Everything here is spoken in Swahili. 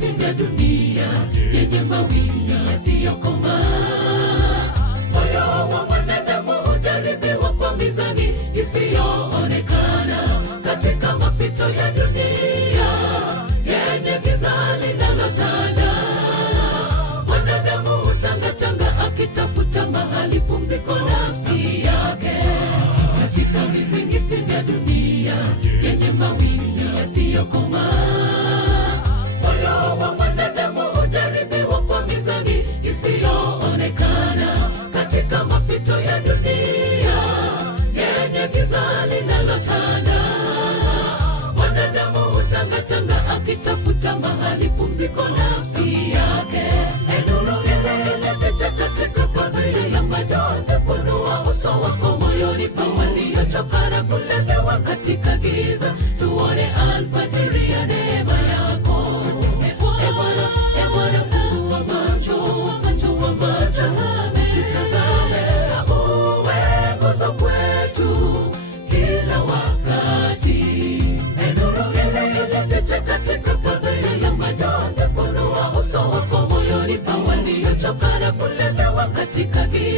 vizingiti vya dunia yenye mawimbi yasiyokoma. Moyo wa mwanadamu hujaribiwa kwa mizani isiyoonekana, katika mapito ya dunia yenye giza linalotanda. Mwanadamu hutangatanga akitafuta mahali pumziko nafsi yake, katika vizingiti vya dunia yenye mawimbi yasiyokoma. Moyo wa mwanadamu hujaribiwa kwa mizani isiyoonekana, katika mapito ya dunia yenye giza linalotanda. Mwanadamu hutangatanga akitafuta mahali pumziko nafsi yake. Nuru ile imeficha katika pazia ya majonzi, funua uso wako moyoni pa waliochoka na kulemewa katika giza, tuone alfajiri ya neema yako. E Bwana, fungua macho, tazame, uwe nguzo kwetu kila wakati. Nuru ile imeficha katika pazia ya majonzi, funua uso wako moyoni pa waliochoka na kulemewa katika giza,